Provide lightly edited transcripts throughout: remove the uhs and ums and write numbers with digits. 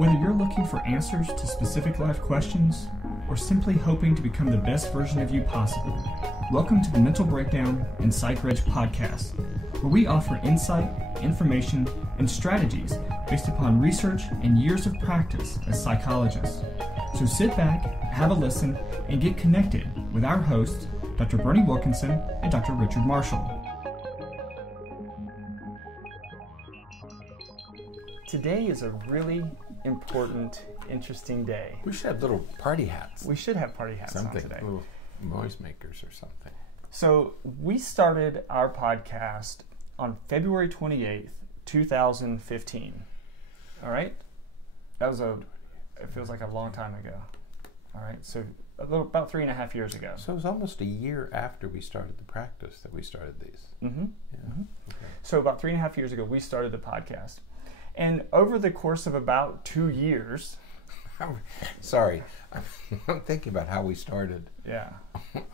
Whether you're looking for answers to specific life questions or simply hoping to become the best version of you possible, welcome to the Mental Breakdown and Psychreg podcast, where we offer insight, information, and strategies based upon research and years of practice as psychologists. So sit back, have a listen, and get connected with our hosts, Dr. Berney Wilkinson and Dr. Richard Marshall. Today is a really important, interesting day. We should have little party hats. We should have party hats on today. Little noise makers or something. So we started our podcast on February 28th, 2015. All right? It feels like a long time ago. All right? So about 3.5 years ago. So it was almost a year after we started the practice that we started these. Mm-hmm. Yeah. Mm-hmm. Okay. So about 3.5 years ago, we started the podcast. And over the course of about 2 years... Sorry, I'm thinking about how we started. Yeah.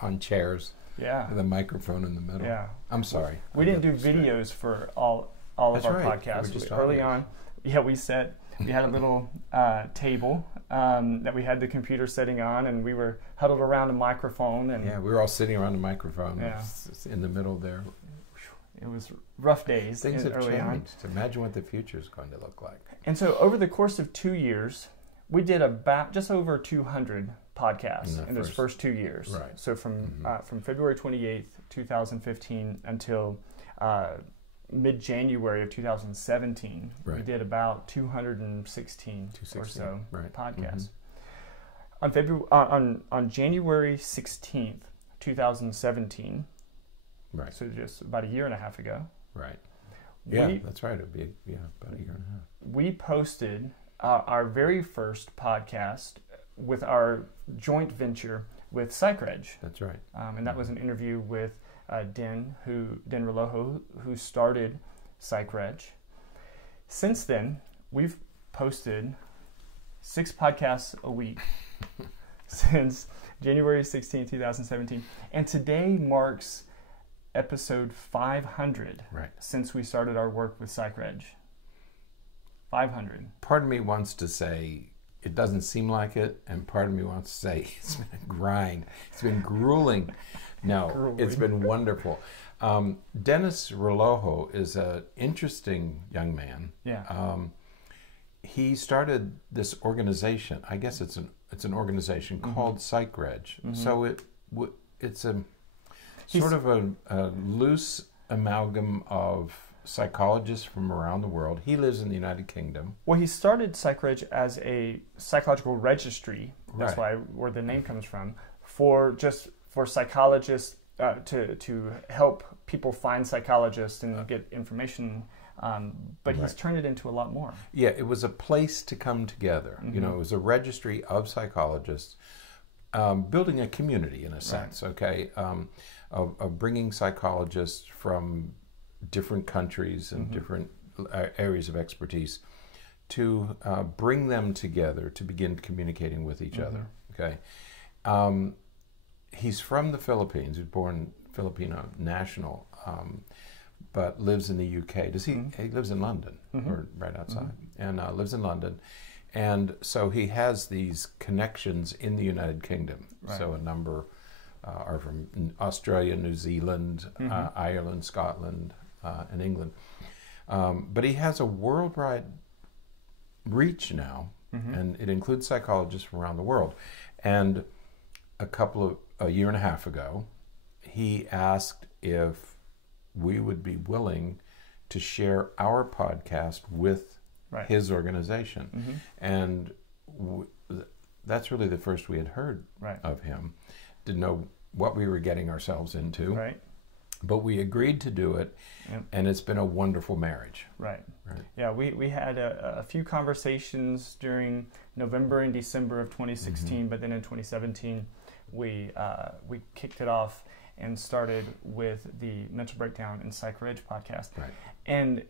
On chairs. Yeah. With a microphone in the middle. Yeah. I'm sorry. We didn't do videos for all of our podcasts. Early on, we had a little table that we had the computer sitting on, and we were huddled around a microphone. And yeah, we were all sitting around a microphone. Yeah. In the middle there. It was rough days. Things have early changed. On. Imagine what the future is going to look like. And so over the course of 2 years, we did about just over 200 podcasts in those first 2 years. Right. So from February 28th, 2015 until mid-January of 2017, we did about 216 or so podcasts. On January 16th, 2017, so just about a year and a half ago. Right. Yeah, that's right. It'd be about a year and a half. We posted our very first podcast with our joint venture with Psychreg. That's right. And that was an interview with Den Relojo, who started Psychreg. Since then, we've posted 6 podcasts a week since January 16, 2017. And today marks episode 500 since we started our work with Psychreg. 500. Part of me wants to say it doesn't seem like it, and part of me wants to say it's been a grind. It's been grueling. No, it's been wonderful. Dennis Relojo is an interesting young man. Yeah. He started this organization. I guess it's an organization called Psychreg. So it's a sort of a loose amalgam of psychologists from around the world. He lives in the United Kingdom. Well, he started Psychreg as a psychological registry. That's where the name comes from. For psychologists to help people find psychologists and get information. But he's turned it into a lot more. Yeah, it was a place to come together. You know, it was a registry of psychologists, building a community in a sense. Okay. Of bringing psychologists from different countries and different areas of expertise to bring them together to begin communicating with each other. Okay, he's from the Philippines. He's born Filipino national, but lives in the UK. He lives in London, or right outside, and lives in London. And so he has these connections in the United Kingdom. So a number are from Australia, New Zealand, Ireland, Scotland, and England. But he has a worldwide reach now, and it includes psychologists from around the world. And a year and a half ago, he asked if we would be willing to share our podcast with his organization. And that's really the first we had heard of him. Didn't know what we were getting ourselves into, but we agreed to do it, and it's been a wonderful marriage. Right. Yeah, we had a few conversations during November and December of 2016, but then in 2017 we kicked it off and started with the Mental Breakdown and Psychreg podcast. And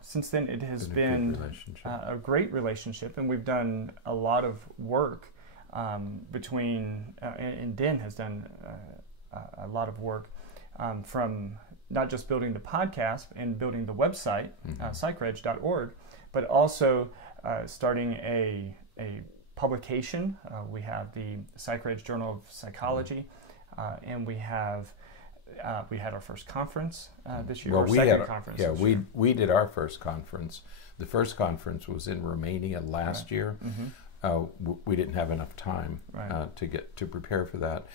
since then it has been a great relationship, and we've done a lot of work and Den has done a lot of work from not just building the podcast and building the website, psychreg.org, but also starting a publication. We have the Psychreg Journal of Psychology, and we had our first conference this year. Well, we did our first conference. The first conference was in Romania last year. We didn't have enough time to prepare for that,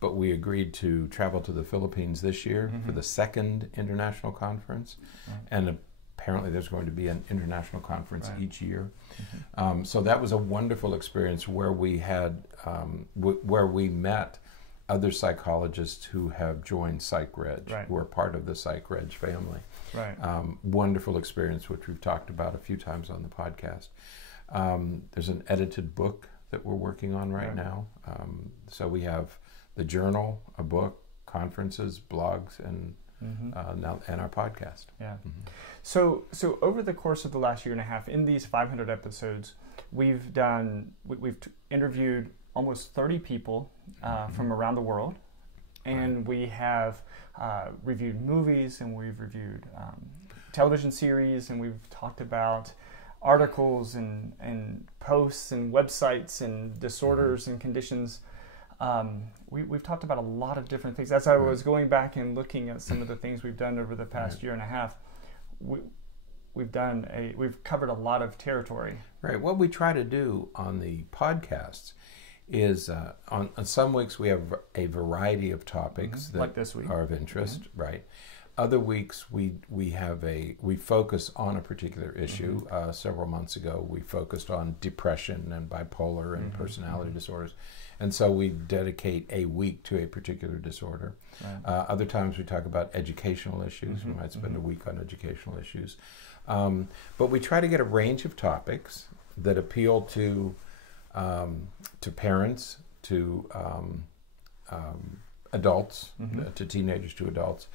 but we agreed to travel to the Philippines this year for the second international conference, and apparently there's going to be an international conference each year. So that was a wonderful experience where we had where we met other psychologists who have joined Psychreg, who are part of the Psychreg family. Wonderful experience, which we've talked about a few times on the podcast. There's an edited book that we're working on right now. So we have the journal, a book, conferences, blogs, and now and our podcast. So over the course of the last year and a half, in these 500 episodes, we've interviewed almost 30 people from around the world, and we have reviewed movies, and we've reviewed television series, and we've talked about articles and posts and websites and disorders and conditions. We've talked about a lot of different things. As I was going back and looking at some of the things we've done over the past year and a half, we've covered a lot of territory. What we try to do on the podcasts is on some weeks we have a variety of topics that like this week are of interest. Other weeks we focus on a particular issue. Several months ago we focused on depression and bipolar and personality disorders, and so we dedicate a week to a particular disorder. Other times we talk about educational issues. We might spend a week on educational issues, but we try to get a range of topics that appeal to parents, to adults, to teenagers, to adults.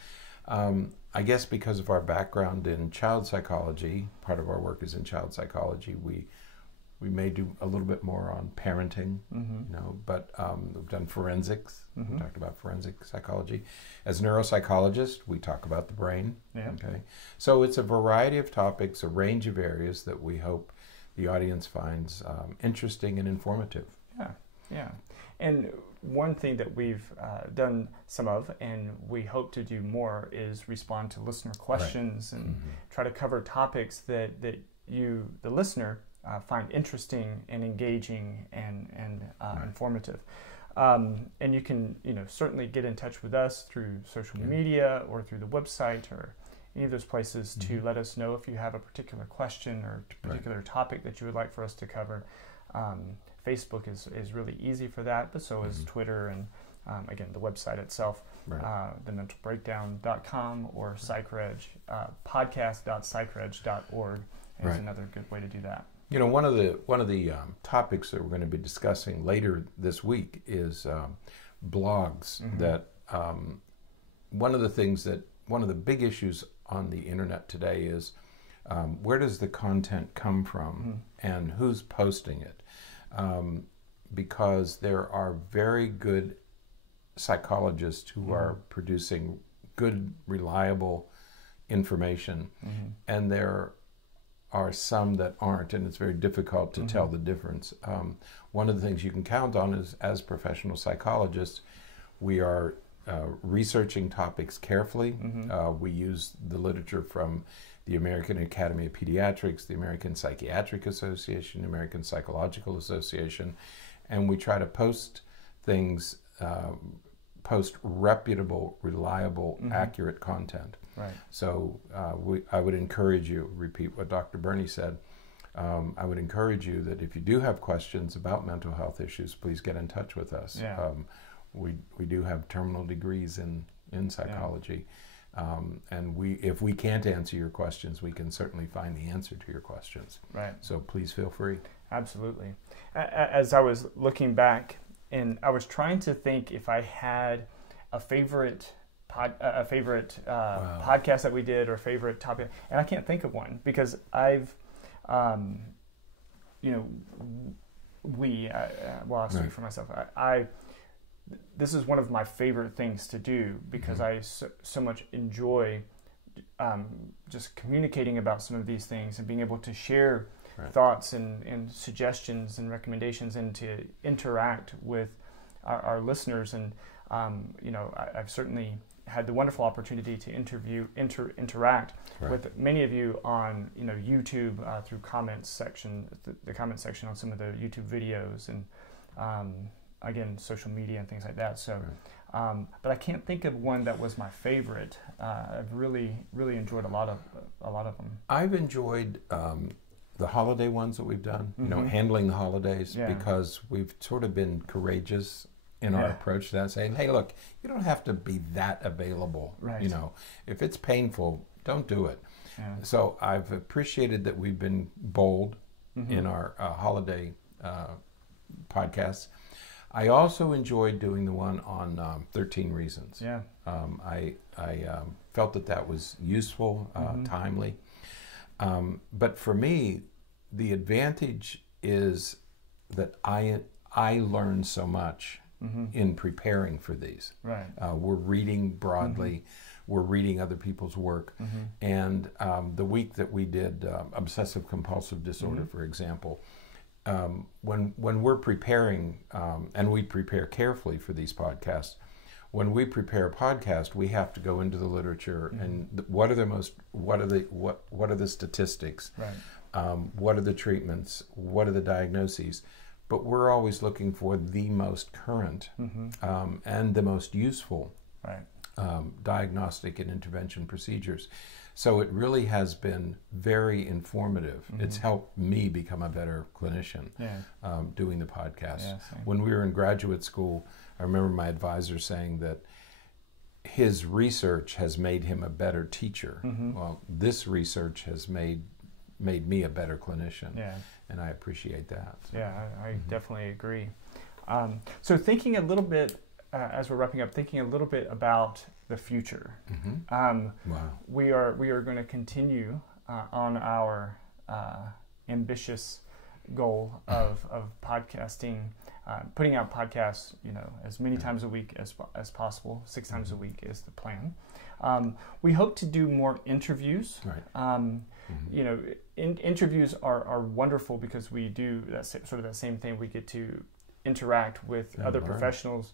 I guess because of our background in child psychology, part of our work is in child psychology, we may do a little bit more on parenting, but we've done forensics. We talked about forensic psychology. As a neuropsychologist, we talk about the brain. So it's a variety of topics, a range of areas that we hope the audience finds interesting and informative. And one thing that we've done some of, and we hope to do more, is respond to listener questions and try to cover topics that you, the listener, find interesting and engaging and informative. And you can certainly get in touch with us through social media or through the website or any of those places to let us know if you have a particular question or a particular topic that you would like for us to cover. Facebook is really easy for that, but so is Twitter and, again, the website itself, thementalbreakdown.com or Psychreg, podcast.psychreg.org is another good way to do that. One of the topics that we're going to be discussing later this week is blogs. That one of the big issues on the internet today is where does the content come from and who's posting it? Because there are very good psychologists who are producing good, reliable information, and there are some that aren't, and it's very difficult to tell the difference. One of the things you can count on is, as professional psychologists, we are researching topics carefully. We use the literature from the American Academy of Pediatrics, the American Psychiatric Association, the American Psychological Association, and we try to post things, post reputable, reliable, accurate content. So I would encourage you, repeat what Dr. Berney said, I would encourage you that if you do have questions about mental health issues, please get in touch with us. We do have terminal degrees in psychology. And if we can't answer your questions, we can certainly find the answer to your questions. So please feel free. Absolutely. As I was looking back, and I was trying to think if I had a favorite podcast that we did or favorite topic, and I can't think of one because I'll speak for myself. This is one of my favorite things to do because I so much enjoy just communicating about some of these things and being able to share thoughts and suggestions and recommendations, and to interact with our listeners. And I've certainly had the wonderful opportunity to interact with many of you on YouTube through comments section, the comment section on some of the YouTube videos, and again, social media and things like that. So, but I can't think of one that was my favorite. I've really enjoyed a lot of them. I've enjoyed the holiday ones that we've done. Handling the holidays, because we've sort of been courageous in our approach to that, saying, hey, look, you don't have to be that available. Right. If it's painful, don't do it. So I've appreciated that we've been bold in our holiday podcasts. I also enjoyed doing the one on 13 Reasons. Yeah. I felt that was useful, timely. But for me, the advantage is that I learned so much in preparing for these. Right. We're reading broadly. We're reading other people's work. And the week that we did obsessive compulsive disorder, for example, when we're preparing, and we prepare carefully for these podcasts, when we prepare a podcast, we have to go into the literature and what are the statistics, what are the treatments, what are the diagnoses. But we're always looking for the most current and the most useful diagnostic and intervention procedures. So it really has been very informative. It's helped me become a better clinician doing the podcast. Yeah, when we were in graduate school, I remember my advisor saying that his research has made him a better teacher. Well, this research has made me a better clinician. Yeah. And I appreciate that. So. Yeah, I definitely agree. So thinking a little bit, as we're wrapping up, thinking a little bit about the future. We are going to continue on our ambitious goal of podcasting, putting out podcasts, as many times a week as possible. 6 times a week is the plan. We hope to do more interviews. Interviews are wonderful because we do that same thing. We get to interact with other professionals,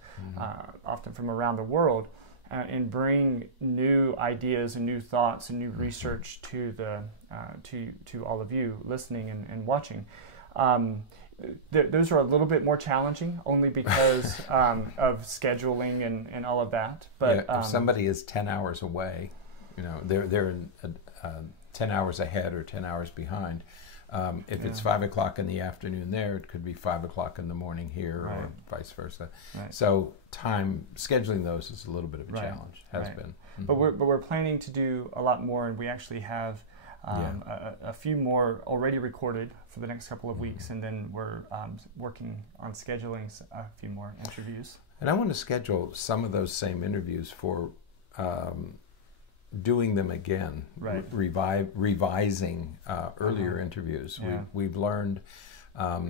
often from around the world, and bring new ideas and new thoughts and new research to to all of you listening and watching. Those are a little bit more challenging, only because of scheduling and all of that. But if somebody is 10 hours away, they're in 10 hours ahead or 10 hours behind. If it's 5 o'clock in the afternoon there, it could be 5 o'clock in the morning here, or vice versa. So scheduling those is a little bit of a challenge. Has been. But we're planning to do a lot more, and we actually have a few more already recorded for the next couple of weeks, and then we're working on scheduling a few more interviews. And I want to schedule some of those same interviews for doing them again, revising earlier interviews. We've learned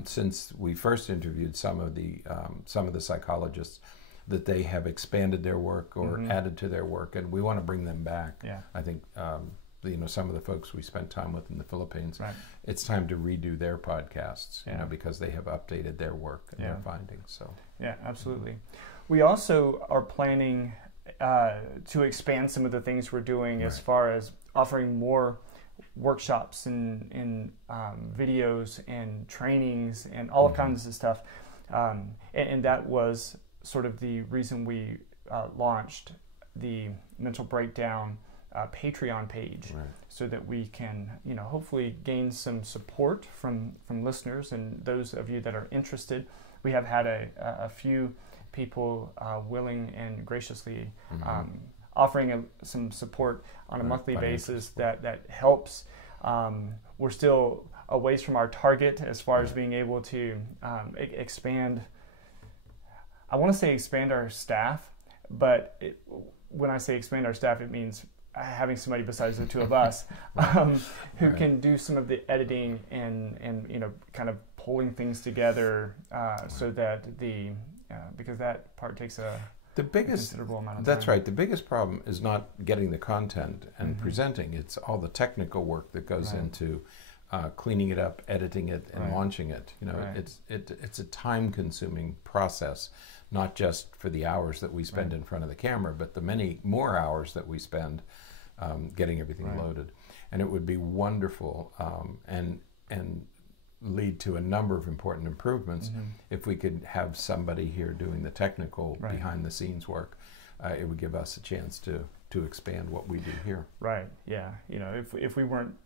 since we first interviewed some of the psychologists that they have expanded their work or added to their work, and we want to bring them back. I think some of the folks we spent time with in the Philippines, it's time to redo their podcasts, because they have updated their work and their findings. So yeah, absolutely. We also are planning to expand some of the things we're doing as far as offering more workshops and videos and trainings and all kinds of stuff. And that was sort of the reason we launched the Mental Breakdown Patreon page, so that we can, hopefully gain some support from listeners and those of you that are interested. We have had a few people willing and graciously offering some support on a monthly basis that helps. We're still a ways from our target as far as being able to expand. I want to say expand our staff, but when I say expand our staff, it means having somebody besides the two of us who can do some of the editing and kind of pulling things together so that because that part takes a considerable amount of time. That's right. The biggest problem is not getting the content and presenting. It's all the technical work that goes into cleaning it up, editing it, and Right. launching it. You know, Right. it's a time-consuming process, not just for the hours that we spend in front of the camera, but the many more hours that we spend getting everything loaded. And it would be wonderful and lead to a number of important improvements if we could have somebody here doing the technical behind-the-scenes work. It would give us a chance to expand what we do here. Right. Yeah. You know, if we weren't,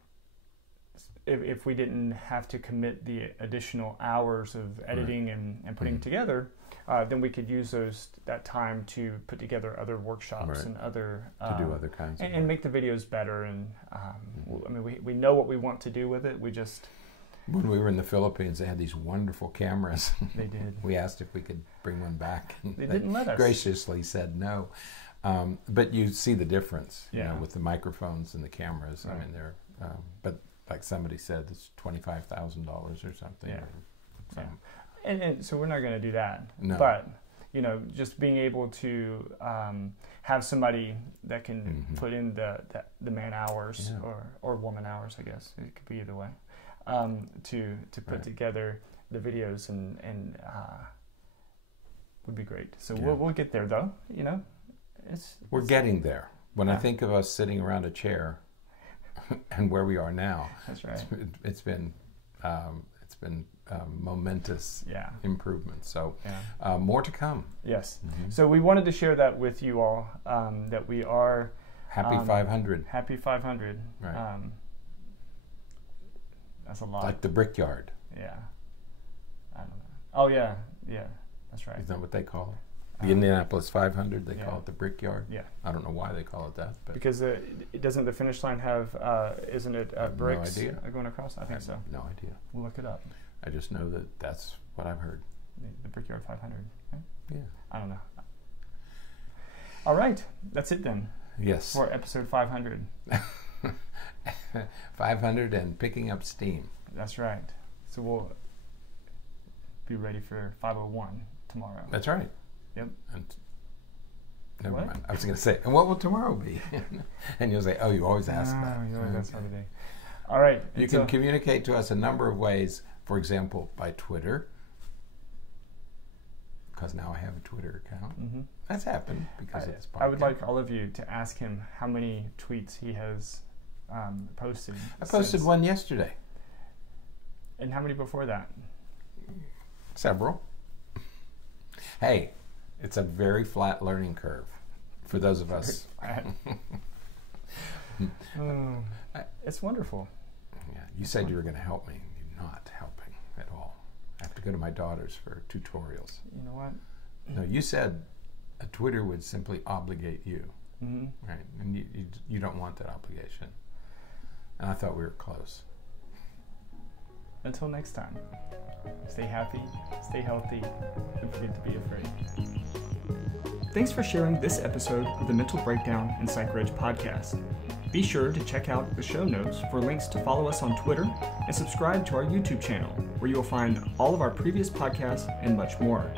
if we didn't have to commit the additional hours of editing and putting together, then we could use that time to put together other workshops and other to do other kinds of and make the videos better. And I mean, we know what we want to do with it. We just when we were in the Philippines, they had these wonderful cameras. They did. We asked if we could bring one back, and they didn't let us. Graciously said no. But you see the difference, you Yeah. know, with the microphones and the cameras. Right. I mean, they're but like somebody said, it's $25,000 or something. Yeah. Or something. And so we're not going to do that. No. But, you know, just being able to have somebody that can put in the man hours or woman hours, I guess. It could be either way. To put together the videos and would be great. So we'll get there, though, you know. We're getting there. When I think of us sitting around a chair and where we are now, that's right. It's been momentous improvement. So more to come. Yes. So we wanted to share that with you all, that we are happy 500. Happy 500. Right. That's a lot. Like the Brickyard. Yeah. I don't know. Oh yeah, that's right. Isn't that what they call it? The Indianapolis 500, they call it the Brickyard. Yeah. I don't know why they call it that. But because doesn't the finish line have, isn't it bricks going across? I think so. No idea. We'll look it up. I just know that that's what I've heard. The Brickyard 500. Right? Yeah. I don't know. All right. That's it then. Yes. For episode 500. 500 and picking up steam. That's right. So we'll be ready for 501 tomorrow. That's right. Yep. And never mind. I was going to say, and what will tomorrow be? And you'll say, oh, you always ask that. You always ask every day. All right. You can communicate to us a number of ways. For example, by Twitter, because now I have a Twitter account. That's happened because it's podcast. I would like all of you to ask him how many tweets he has posted. I posted one yesterday. And how many before that? Several. Hey, it's a very flat learning curve for those of us. It's wonderful. Yeah, you said you were going to help me. You're not helping at all. I have to go to my daughter's for tutorials. You know what? No, you said a Twitter would simply obligate you, right? And you don't want that obligation. And I thought we were close. Until next time, stay happy, stay healthy, don't forget to be afraid. Thanks for sharing this episode of the Mental Breakdown and Psychreg podcast. Be sure to check out the show notes for links to follow us on Twitter and subscribe to our YouTube channel, where you will find all of our previous podcasts and much more.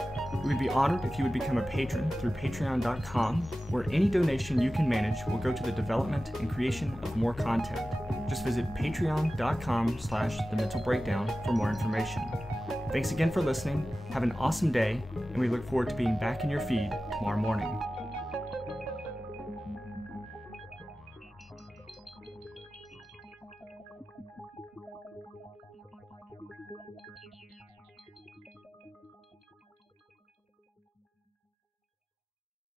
We would be honored if you would become a patron through patreon.com, where any donation you can manage will go to the development and creation of more content. Just visit patreon.com/thementalbreakdown for more information. Thanks again for listening. Have an awesome day, and we look forward to being back in your feed tomorrow morning.